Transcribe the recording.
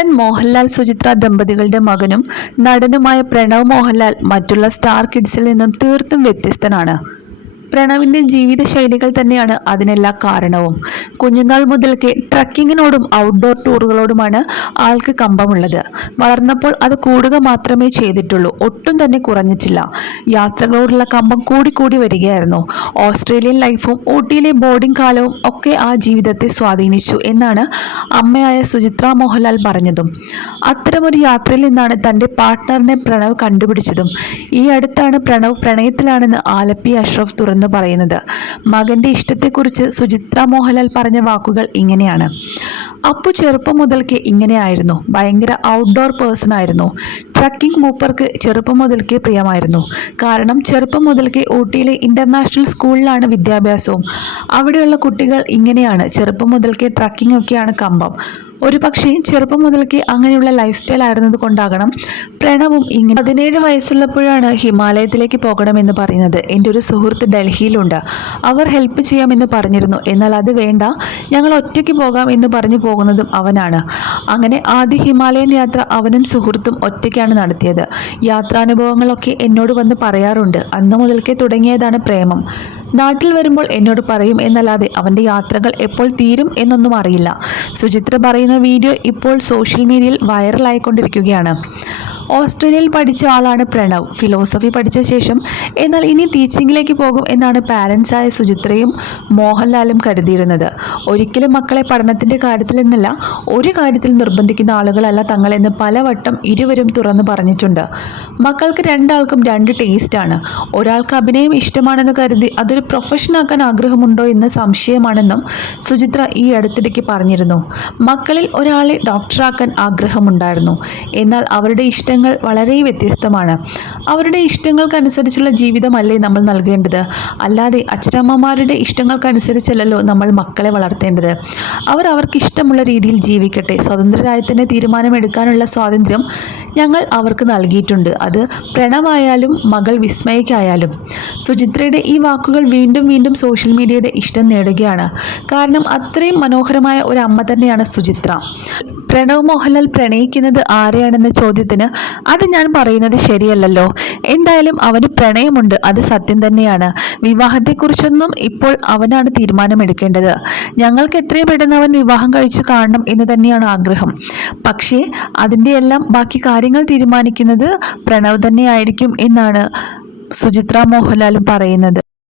നടൻ മോഹൻലാൽ സുചിത്ര ദമ്പതികളുടെ മകനും നടനുമായ പ്രണവ് മോഹൻലാൽ മറ്റുള്ള സ്റ്റാർ കിഡ്സിൽ നിന്നും തീർത്തും വ്യത്യസ്തനാണ്. പ്രണവിൻ്റെ ജീവിതശൈലികൾ തന്നെയാണ് അതിനെല്ലാം കാരണവും. കുഞ്ഞുനാൾ മുതൽക്കേ ട്രക്കിങ്ങിനോടും ഔട്ട്ഡോർ ടൂറുകളോടുമാണ് ആൾക്ക് കമ്പമുള്ളത്. വളർന്നപ്പോൾ അത് കൂടുക മാത്രമേ ചെയ്തിട്ടുള്ളൂ, ഒട്ടും തന്നെ കുറഞ്ഞിട്ടില്ല. യാത്രകളോടുള്ള കമ്പം കൂടിക്കൂടി വരികയായിരുന്നു. ഓസ്ട്രേലിയൻ ലൈഫും ഊട്ടിയിലെ ബോർഡിംഗ് കാലവും ഒക്കെ ആ ജീവിതത്തെ സ്വാധീനിച്ചു എന്നാണ് അമ്മയായ സുചിത്ര മോഹൻലാൽ പറഞ്ഞതും. അത്തരമൊരു യാത്രയിൽ നിന്നാണ് തൻ്റെ പാർട്ട്ണറിനെ പ്രണവ് കണ്ടുപിടിച്ചതും. ഈ അടുത്താണ് പ്രണവ് പ്രണയത്തിലാണെന്ന് ആലപ്പി അഷ്റഫ് തുറന്നു പറയുന്നത്. മകന്റെ ഇഷ്ടത്തെക്കുറിച്ച് സുചിത്ര മോഹൻലാൽ പറഞ്ഞ വാക്കുകൾ ഇങ്ങനെയാണ്: അപ്പു ചെറുപ്പം മുതൽക്കേ ഇങ്ങനെയായിരുന്നു. ഭയങ്കര ഔട്ട്ഡോർ പേഴ്സൺ ആയിരുന്നു. ട്രക്കിംഗ് മൂപ്പർക്ക് ചെറുപ്പം മുതൽക്കേ പ്രിയമായിരുന്നു. കാരണം ചെറുപ്പം മുതൽക്കേ ഊട്ടിയിലെ ഇന്റർനാഷണൽ സ്കൂളിലാണ് വിദ്യാഭ്യാസവും. അവിടെയുള്ള കുട്ടികൾ ഇങ്ങനെയാണ്, ചെറുപ്പം മുതൽക്കേ ട്രക്കിംഗ് ഒക്കെയാണ് കമ്പം. ഒരു പക്ഷേ ചെറുപ്പം മുതൽക്കേ അങ്ങനെയുള്ള ലൈഫ് സ്റ്റൈൽ ആയിരുന്നത് കൊണ്ടാകണം പ്രണവും ഇങ്ങനെ. 17 വയസ്സുള്ളപ്പോഴാണ് ഹിമാലയത്തിലേക്ക് പോകണമെന്ന് പറയുന്നത്. എൻ്റെ ഒരു സുഹൃത്ത് ഡൽഹിയിലുണ്ട്, അവർ ഹെൽപ്പ് ചെയ്യാമെന്ന് പറഞ്ഞിരുന്നു. എന്നാൽ അത് വേണ്ട, ഞങ്ങൾ ഒറ്റയ്ക്ക് പോകാം എന്ന് പറഞ്ഞു പോകുന്നതും അവനാണ്. അങ്ങനെ ആദ്യ ഹിമാലയൻ യാത്ര അവനും സുഹൃത്തും ഒറ്റയ്ക്കാണ് നടത്തിയത്. യാത്രാനുഭവങ്ങളൊക്കെ എന്നോട് വന്ന് പറയാറുണ്ട്. അന്ന് മുതൽക്കേ തുടങ്ങിയതാണ് പ്രേമം. നാട്ടിൽ വരുമ്പോൾ എന്നോട് പറയും എന്നല്ലാതെ അവൻ്റെ യാത്രകൾ എപ്പോൾ തീരും എന്നൊന്നും അറിയില്ല. സുചിത്ര പറയുന്ന വീഡിയോ ഇപ്പോൾ സോഷ്യൽ മീഡിയയിൽ വൈറലായിക്കൊണ്ടിരിക്കുകയാണ്. ഓസ്ട്രേലിയയിൽ പഠിച്ച ആളാണ് പ്രണവ്. ഫിലോസഫി പഠിച്ച ശേഷം എന്നാൽ ഇനി ടീച്ചിങ്ങിലേക്ക് പോകും എന്നാണ് പാരൻസായ സുചിത്രയും മോഹൻലാലും കരുതിയിരുന്നത്. ഒരിക്കലും മക്കളെ പഠനത്തിൻ്റെ കാര്യത്തിൽ നിന്നല്ല, ഒരു കാര്യത്തിൽ നിർബന്ധിക്കുന്ന ആളുകളല്ല തങ്ങളെന്ന് പലവട്ടം ഇരുവരും തുറന്നു പറഞ്ഞിട്ടുണ്ട്. മക്കൾക്ക് രണ്ടാൾക്കും രണ്ട് ടേസ്റ്റാണ്. ഒരാൾക്ക് അഭിനയം ഇഷ്ടമാണെന്ന് കരുതി അതൊരു പ്രൊഫഷനാക്കാൻ ആഗ്രഹമുണ്ടോ എന്ന് സംശയമാണെന്നും സുചിത്ര ഈ അടുത്തിടയ്ക്ക് പറഞ്ഞിരുന്നു. മക്കളിൽ ഒരാളെ ഡോക്ടറാക്കാൻ ആഗ്രഹമുണ്ടായിരുന്നു. എന്നാൽ അവരുടെ ഇഷ്ടങ്ങൾ വളരെ വ്യത്യസ്തമാണ്. അവരുടെ ഇഷ്ടങ്ങൾക്കനുസരിച്ചുള്ള ജീവിതമല്ലേ നമ്മൾ നൽകേണ്ടത്, അല്ലാതെ അച്ഛനമ്മമാരുടെ ഇഷ്ടങ്ങൾക്കനുസരിച്ചല്ലല്ലോ നമ്മൾ മക്കളെ വളർത്തേണ്ടത്. അവർ അവർക്ക് ഇഷ്ടമുള്ള രീതിയിൽ ജീവിക്കട്ടെ. സ്വതന്ത്രരായി തന്നെ തീരുമാനമെടുക്കാനുള്ള സ്വാതന്ത്ര്യം ഞങ്ങൾ അവർക്ക് നൽകിയിട്ടുണ്ട്. അത് പ്രണവായാലും മകൾ വിസ്മയക്കായാലും. സുചിത്രയുടെ ഈ വാക്കുകൾ വീണ്ടും വീണ്ടും സോഷ്യൽ മീഡിയയുടെ ഇഷ്ടം നേടുകയാണ്. കാരണം അത്രയും മനോഹരമായ ഒരു അമ്മ തന്നെയാണ് സുചിത്ര. പ്രണവ് മോഹൻലാൽ പ്രണയിക്കുന്നത് ആരെയാണെന്ന ചോദ്യത്തിന് അത് ഞാൻ പറയുന്നത് ശരിയല്ലല്ലോ. എന്തായാലും അവന് പ്രണയമുണ്ട്, അത് സത്യം തന്നെയാണ്. വിവാഹത്തെക്കുറിച്ചൊന്നും ഇപ്പോൾ അവനാണ് തീരുമാനമെടുക്കേണ്ടത്. ഞങ്ങൾക്ക് എത്രയും പെട്ടെന്ന് അവൻ വിവാഹം കഴിച്ചു കാണണം എന്ന് തന്നെയാണ് ആഗ്രഹം. പക്ഷേ അതിൻ്റെ എല്ലാം ബാക്കി കാര്യങ്ങൾ തീരുമാനിക്കുന്നത് പ്രണവ് തന്നെയായിരിക്കും എന്നാണ് സുചിത്ര മോഹൻലാലും പറയുന്നത്.